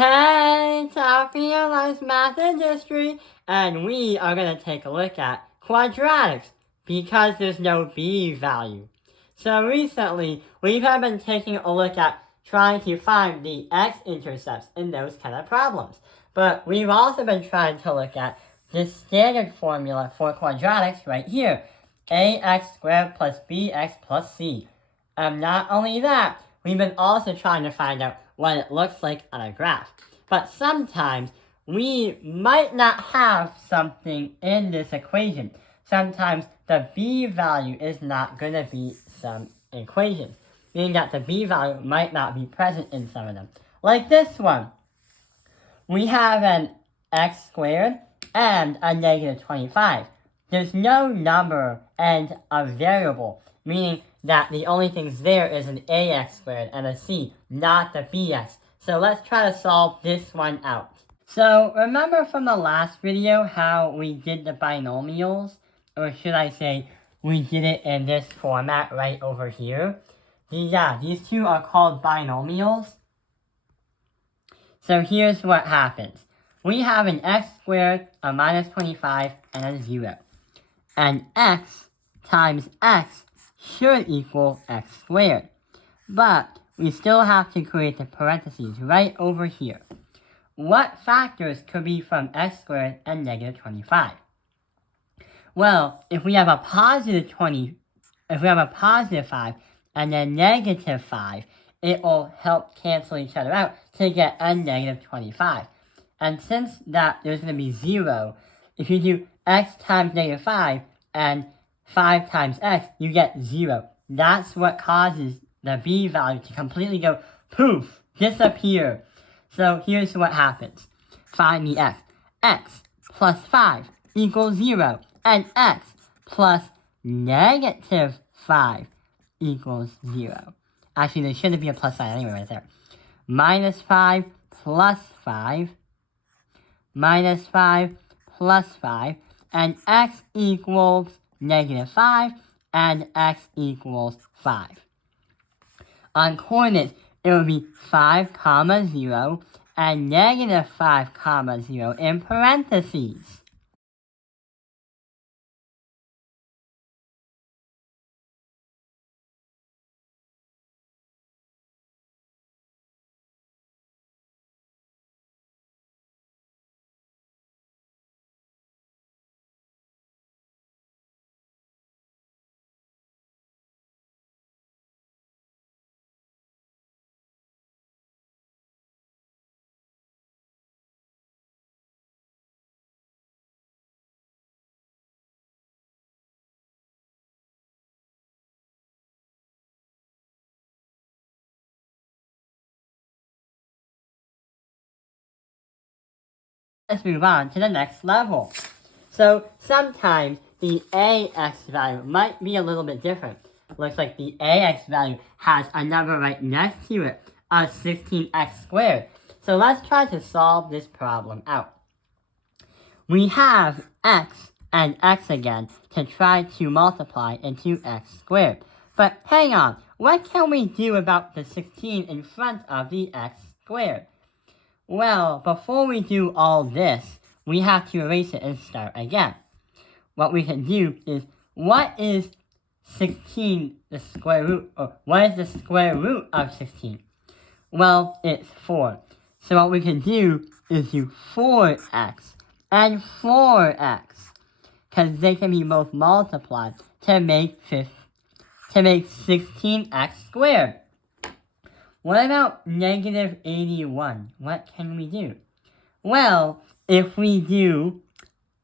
Hey, top realized math and history, and we are going to take a look at quadratics because there's no b value. So recently, we have been taking a look at trying to find the x-intercepts in those kind of problems. But we've also been trying to look at the standard formula for quadratics right here, ax squared plus bx plus c. And not only that, we've been also trying to find out what it looks like on a graph. But sometimes we might not have something in this equation. Sometimes the b value is not going to be some equations, meaning that the b value might not be present in some of them. Like this one. We have an x squared and a negative 25. There's no number and a variable, meaning that the only things there is an ax squared and a c, not the bx. So let's try to solve this one out. So remember from the last video how we did the binomials? Or should I say, we did it in this format right over here? These two are called binomials. So here's what happens. We have an x squared, a minus 25, and a 0. And x times x should equal x squared. But we still have to create the parentheses right over here. What factors could be from x squared and negative 25? Well, if we have a positive 5 and a negative 5, it will help cancel each other out to get a negative 25. And since that there's going to be 0, if you do x times negative 5 and 5 times x, you get 0. That's what causes the b value to completely go poof, disappear. So here's what happens. Find the x. X plus 5 equals 0. And x plus negative 5 equals 0. Actually, there shouldn't be a plus sign anyway right there. Minus 5 plus 5. Minus 5 plus 5. And x equals negative 5. And x equals 5. On coordinates, it would be 5, 0, and negative 5, 0 in parentheses. Let's move on to the next level. So sometimes the ax value might be a little bit different. Looks like the ax value has a number right next to it of 16x squared. So let's try to solve this problem out. We have x and x again to try to multiply into x squared. But hang on, what can we do about the 16 in front of the x squared? Well, before we do all this, we have to erase it and start again. What we can do is, what is 16 the square root, or what is the square root of 16? Well, it's 4. So what we can do is do 4x and 4x, because they can be both multiplied to make 16x squared. What about negative 81? What can we do? Well, if we do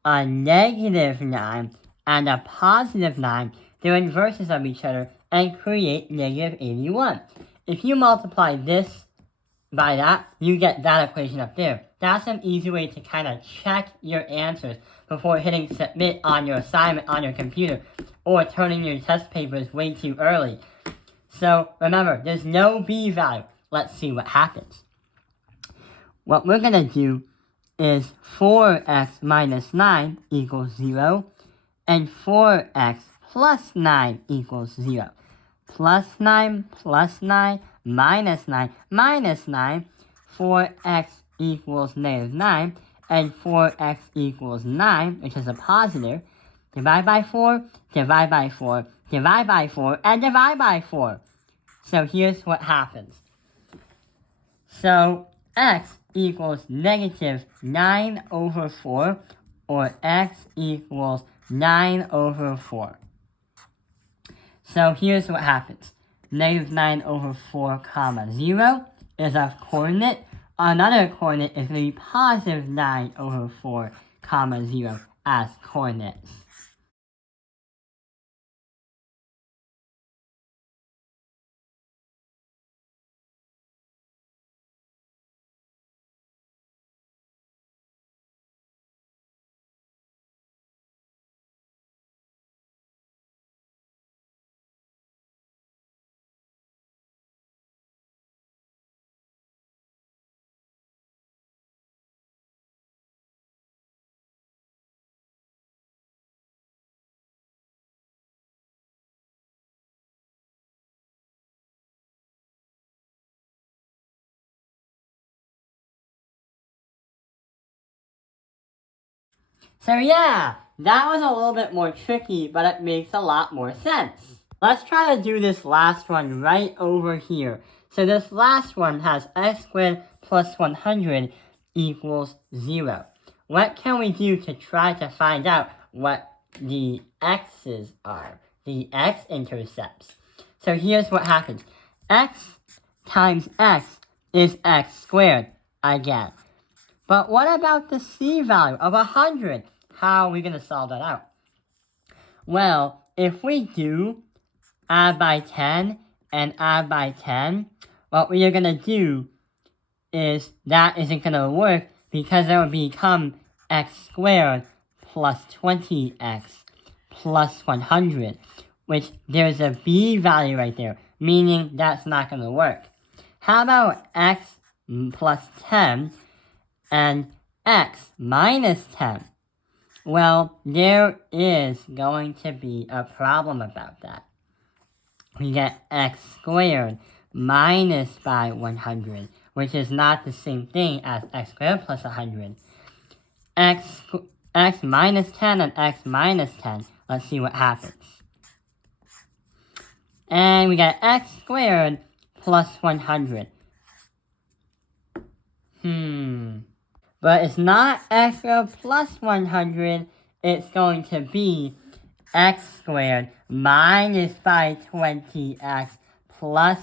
a negative 9 and a positive 9, they're inverses of each other and create negative 81. If you multiply this by that, you get that equation up there. That's an easy way to kind of check your answers before hitting submit on your assignment on your computer or turning your test papers way too early. So remember, there's no b value. Let's see what happens. What we're going to do is 4x minus 9 equals 0, and 4x plus 9 equals 0. Plus 9, minus 9, minus 9. 4x equals negative 9, and 4x equals 9, which is a positive, divide by 4, divide by 4, divide by 4, and divide by 4. So here's what happens. So x equals negative 9 over 4, or x equals 9 over 4. So here's what happens. Negative 9 over 4 comma 0 is a coordinate. Another coordinate is going to be positive 9 over 4 comma 0 as coordinates. So yeah, that was a little bit more tricky, but it makes a lot more sense. Let's try to do this last one right over here. So this last one has x squared plus 100 equals 0. What can we do to try to find out what the x's are, the x-intercepts? So here's what happens. X times x is x squared again. But what about the c value of 100? How are we going to solve that out? Well, if we do add by 10 and add by 10, what we are going to do is that isn't going to work because it will become x squared plus 20x plus 100, which there's a b value right there, meaning that's not going to work. How about x plus 10 and x minus 10? Well, there is going to be a problem about that. We get x squared minus by 100, which is not the same thing as x squared plus 100. X minus 10 and x minus 10. Let's see what happens. And we get x squared plus 100. But it's not x squared plus 100. It's going to be x squared minus by 20x plus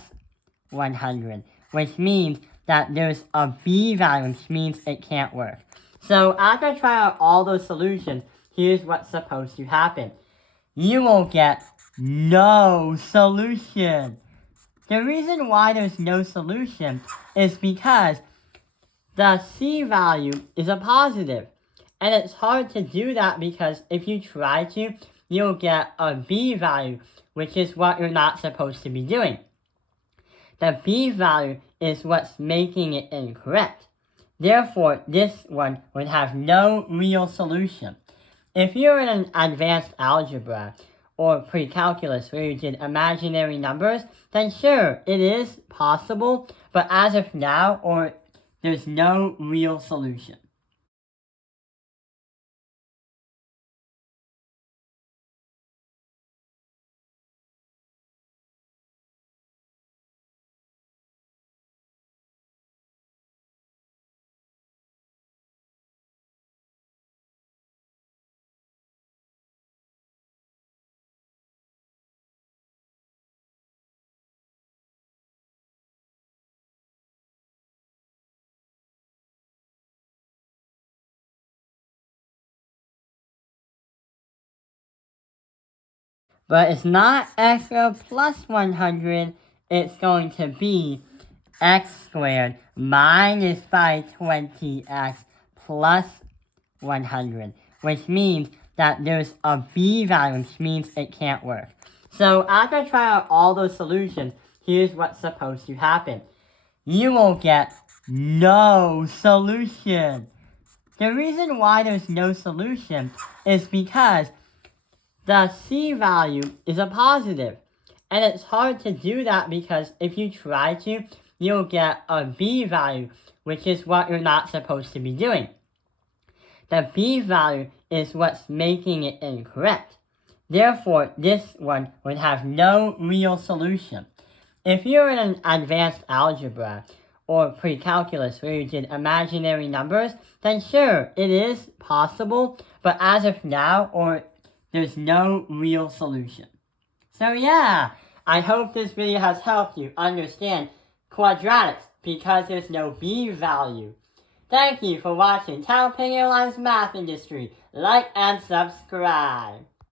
100, which means that there's a b value, which means it can't work. So after trying out all those solutions, here's what's supposed to happen. You will get no solution. The reason why there's no solution is because the c value is a positive. And it's hard to do that because if you try to, you'll get a b value, which is what you're not supposed to be doing. The b value is what's making it incorrect. Therefore, this one would have no real solution. If you're in an advanced algebra or pre-calculus where you did imaginary numbers, then sure, it is possible, but as of now, there's no real solution. But it's not x squared plus 100, it's going to be x squared minus by 20x plus 100, which means that there's a b value, which means it can't work. So after trying out all those solutions, here's what's supposed to happen. You will get no solution. The reason why there's no solution is because the c value is a positive. And it's hard to do that because if you try to, you'll get a b value, which is what you're not supposed to be doing. The b value is what's making it incorrect. Therefore, this one would have no real solution. If you're in an advanced algebra or pre-calculus where you did imaginary numbers, then sure, it is possible, but as of now, there's no real solution. So yeah, I hope this video has helped you understand quadratics because there's no b value. Thank you for watching Taoping Airlines Math Industry. Like and subscribe.